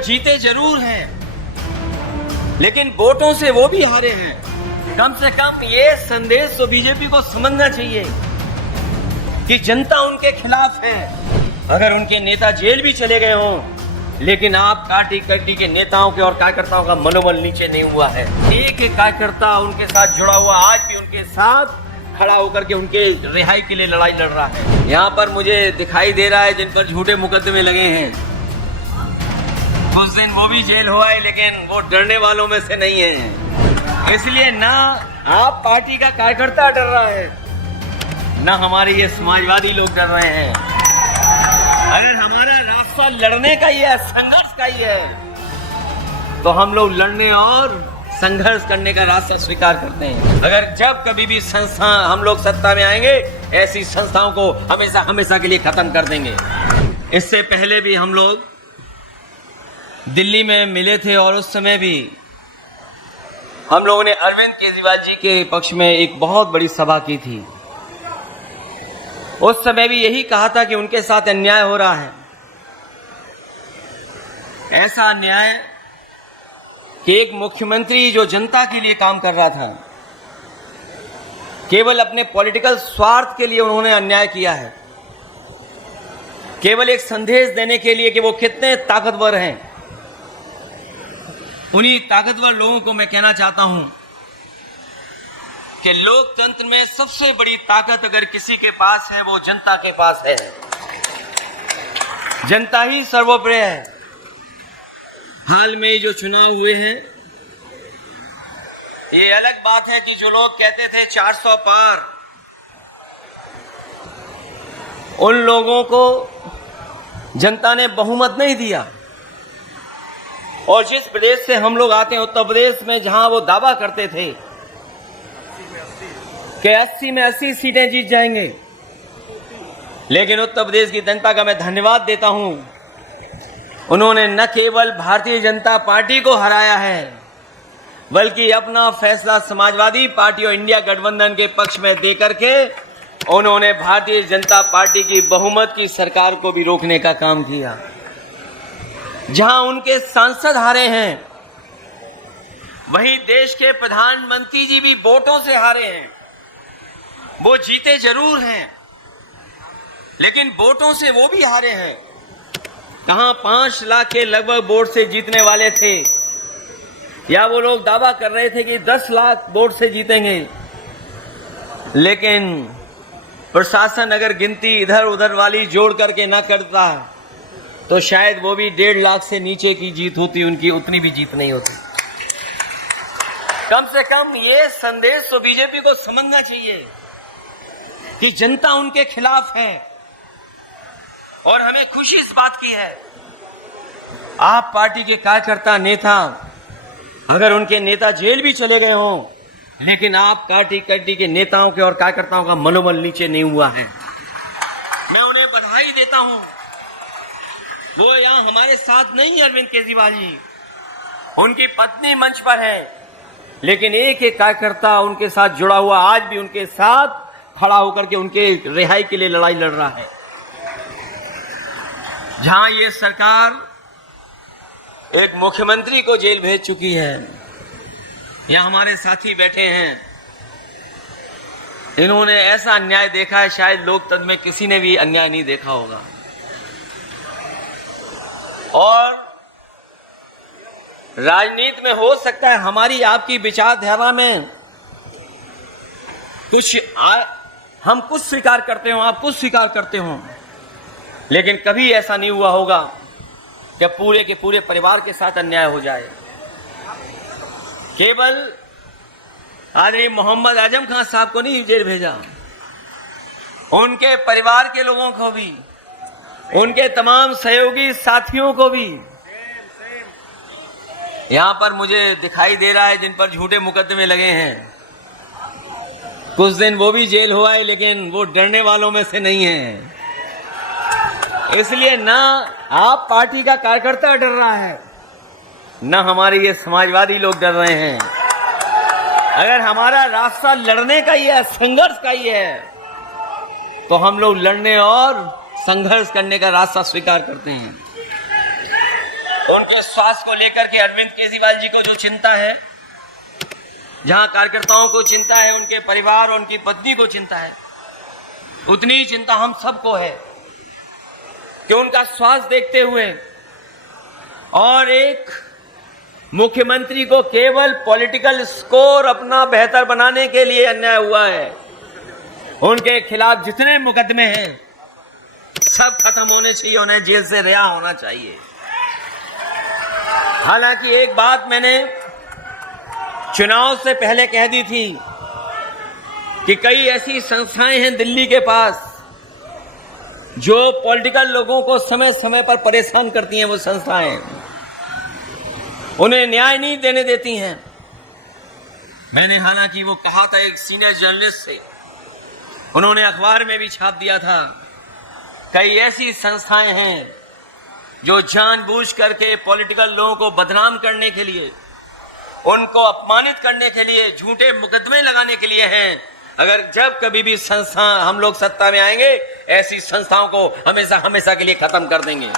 वो जीते जरूर हैं, लेकिन वोटों से वो भी हारे हैं। कम से कम ये संदेश तो बीजेपी को समझना चाहिए कि जनता उनके खिलाफ है। अगर उनके नेता जेल भी चले गए हों, लेकिन आप पार्टी के नेताओं के और कार्यकर्ताओं का मनोबल नीचे नहीं हुआ है। एक एक कार्यकर्ता उनके साथ जुड़ा हुआ, आज भी उनके साथ खड़ा होकर के उनके रिहाई के लिए लड़ाई लड़ रहा है। यहाँ पर मुझे दिखाई दे रहा है जिन पर झूठे मुकदमे लगे हैं, कुछ दिन वो भी जेल हुआ है, लेकिन वो डरने वालों में से नहीं है। इसलिए ना आप पार्टी का कार्यकर्ता डर रहा है, ना हमारे ये समाजवादी लोग डर रहे हैं। अगर हमारा रास्ता लड़ने का ही है, संघर्ष का ही है, तो हम लोग लड़ने और संघर्ष करने का रास्ता स्वीकार करते हैं। अगर जब कभी भी संस्था हम लोग सत्ता में आएंगे, ऐसी संस्थाओं को हमेशा हमेशा के लिए खत्म कर देंगे। इससे पहले भी हम लोग दिल्ली में मिले थे और उस समय भी हम लोगों ने अरविंद केजरीवाल जी के पक्ष में एक बहुत बड़ी सभा की थी। उस समय भी यही कहा था कि उनके साथ अन्याय हो रहा है। ऐसा अन्याय कि एक मुख्यमंत्री जो जनता के लिए काम कर रहा था, केवल अपने पॉलिटिकल स्वार्थ के लिए उन्होंने अन्याय किया है, केवल एक संदेश देने के लिए कि वो कितने ताकतवर हैं। उन्हीं ताकतवर लोगों को मैं कहना चाहता हूं कि लोकतंत्र में सबसे बड़ी ताकत अगर किसी के पास है, वो जनता के पास है। जनता ही सर्वोपरि है। हाल में जो चुनाव हुए हैं, ये अलग बात है कि जो लोग कहते थे 400 पार, उन लोगों को जनता ने बहुमत नहीं दिया। और जिस प्रदेश से हम लोग आते हैं, उत्तर प्रदेश में, जहां वो दावा करते थे कि 80 में 80 सीटें जीत जाएंगे, लेकिन उत्तर प्रदेश की जनता का मैं धन्यवाद देता हूं, उन्होंने न केवल भारतीय जनता पार्टी को हराया है, बल्कि अपना फैसला समाजवादी पार्टी और इंडिया गठबंधन के पक्ष में देकर के उन्होंने भारतीय जनता पार्टी की बहुमत की सरकार को भी रोकने का काम किया। जहां उनके सांसद हारे हैं, वहीं देश के प्रधानमंत्री जी भी वोटों से हारे हैं। वो जीते जरूर हैं, लेकिन वोटों से वो भी हारे हैं। कहां 5 लाख के लगभग वोट से जीतने वाले थे, या वो लोग दावा कर रहे थे कि 10 लाख वोट से जीतेंगे, लेकिन प्रशासन अगर गिनती इधर उधर वाली जोड़ करके ना करता, तो शायद वो भी 1.5 लाख से नीचे की जीत होती, उनकी उतनी भी जीत नहीं होती। कम से कम ये संदेश तो बीजेपी को समझना चाहिए कि जनता उनके खिलाफ है। और हमें खुशी इस बात की है, आप पार्टी के कार्यकर्ता नेता, अगर उनके नेता जेल भी चले गए हों, लेकिन आप पार्टी के नेताओं के और कार्यकर्ताओं का मनोबल नीचे नहीं हुआ है। मैं उन्हें बधाई देता हूं। वो यहां हमारे साथ नहीं, अरविंद केजरीवाल जी, उनकी पत्नी मंच पर है, लेकिन एक एक कार्यकर्ता उनके साथ जुड़ा हुआ, आज भी उनके साथ खड़ा होकर के उनके रिहाई के लिए लड़ाई लड़ रहा है। जहां ये सरकार एक मुख्यमंत्री को जेल भेज चुकी है, यहां हमारे साथी बैठे हैं, इन्होंने ऐसा अन्याय देखा है, शायद लोकतंत्र में किसी ने भी अन्याय नहीं देखा होगा। और राजनीति में हो सकता है हमारी आपकी विचारधारा में हम कुछ स्वीकार करते हो, आप कुछ स्वीकार करते हो, लेकिन कभी ऐसा नहीं हुआ होगा कि पूरे के पूरे परिवार के साथ अन्याय हो जाए। केवल आदरणीय मोहम्मद आजम खान साहब को नहीं जेल भेजा, उनके परिवार के लोगों को भी, उनके तमाम सहयोगी साथियों को भी। यहां पर मुझे दिखाई दे रहा है जिन पर झूठे मुकदमे लगे हैं, कुछ दिन वो भी जेल हुआ है, लेकिन वो डरने वालों में से नहीं है। इसलिए ना आप पार्टी का कार्यकर्ता डर रहा है, ना हमारे ये समाजवादी लोग डर रहे हैं। अगर हमारा रास्ता लड़ने का ही है, संघर्ष का ही है, तो हम लोग लड़ने और संघर्ष करने का रास्ता स्वीकार करते हैं। उनके स्वास्थ्य को लेकर के अरविंद केजरीवाल जी को जो चिंता है, जहां कार्यकर्ताओं को चिंता है, उनके परिवार और उनकी पत्नी को चिंता है, उतनी ही चिंता हम सबको है कि उनका स्वास्थ्य देखते हुए और एक मुख्यमंत्री को केवल पॉलिटिकल स्कोर अपना बेहतर बनाने के लिए अन्याय हुआ है। उनके खिलाफ जितने मुकदमे हैं सब खत्म होने चाहिए, उन्हें जेल से रिहा होना चाहिए। हालांकि एक बात मैंने चुनाव से पहले कह दी थी कि कई ऐसी संस्थाएं हैं दिल्ली के पास जो पॉलिटिकल लोगों को समय समय पर परेशान करती हैं। वो संस्थाएं उन्हें न्याय नहीं देने देती हैं। मैंने हालांकि वो कहा था एक सीनियर जर्नलिस्ट से, उन्होंने अखबार में भी छाप दिया था, कई ऐसी संस्थाएं हैं जो जानबूझ करके पॉलिटिकल लोगों को बदनाम करने के लिए, उनको अपमानित करने के लिए, झूठे मुकदमे लगाने के लिए हैं। अगर जब कभी भी संस्था हम लोग सत्ता में आएंगे, ऐसी संस्थाओं को हमेशा हमेशा के लिए खत्म कर देंगे।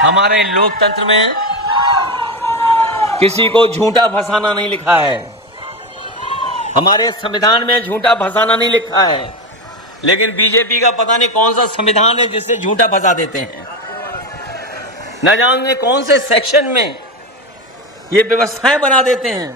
हमारे लोकतंत्र में किसी को झूठा फंसाना नहीं लिखा है, हमारे संविधान में झूठा फंसाना नहीं लिखा है, लेकिन बीजेपी का पता नहीं कौन सा संविधान है जिससे झूठा फंसा देते हैं। न जाने कौन से सेक्शन में ये व्यवस्थाएं बना देते हैं।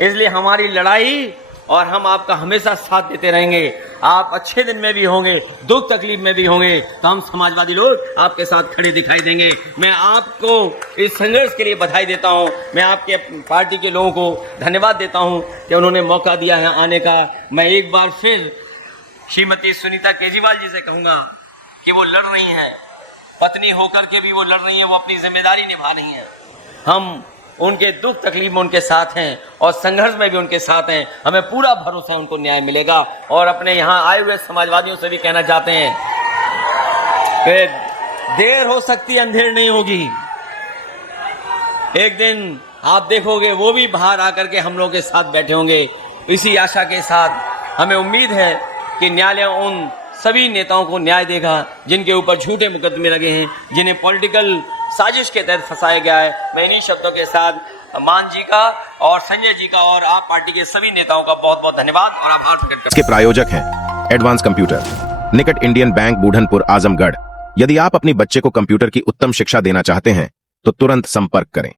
इसलिए हमारी लड़ाई और हम आपका हमेशा साथ देते रहेंगे। आप अच्छे दिन में भी होंगे, दुख तकलीफ में भी होंगे, तो हम समाजवादी लोग आपके साथ खड़े दिखाई देंगे। मैं आपको इस संघर्ष के लिए बधाई देता हूं। मैं आपके पार्टी के लोगों को धन्यवाद देता हूं कि उन्होंने मौका दिया है आने का। मैं एक बार फिर श्रीमती सुनीता केजरीवाल जी से कहूंगा कि वो लड़ रही हैं, पत्नी होकर के भी वो लड़ रही हैं, वो अपनी जिम्मेदारी निभा रही हैं। हम उनके दुख तकलीफ में उनके साथ हैं और संघर्ष में भी उनके साथ हैं। हमें पूरा भरोसा है उनको न्याय मिलेगा। और अपने यहाँ आए हुए समाजवादियों से भी कहना चाहते हैं कि देर हो सकती, अंधेर नहीं होगी। एक दिन आप देखोगे वो भी बाहर आकर के हम लोगों के साथ बैठे होंगे। इसी आशा के साथ हमें उम्मीद है कि न्यायालय उन सभी नेताओं को न्याय देगा जिनके ऊपर झूठे मुकदमे लगे हैं, जिन्हें पॉलिटिकल साजिश के तहत फंसाया गया है। मैं इन्हीं शब्दों के साथ मान जी का और संजय जी का और आप पार्टी के सभी नेताओं का बहुत बहुत धन्यवाद और आभार प्रकट करता हूं। इसके प्रायोजक हैं एडवांस कंप्यूटर, निकट इंडियन बैंक, बूढ़नपुर, आजमगढ़। यदि आप अपनी बच्चे को कंप्यूटर की उत्तम शिक्षा देना चाहते हैं तो तुरंत संपर्क करें।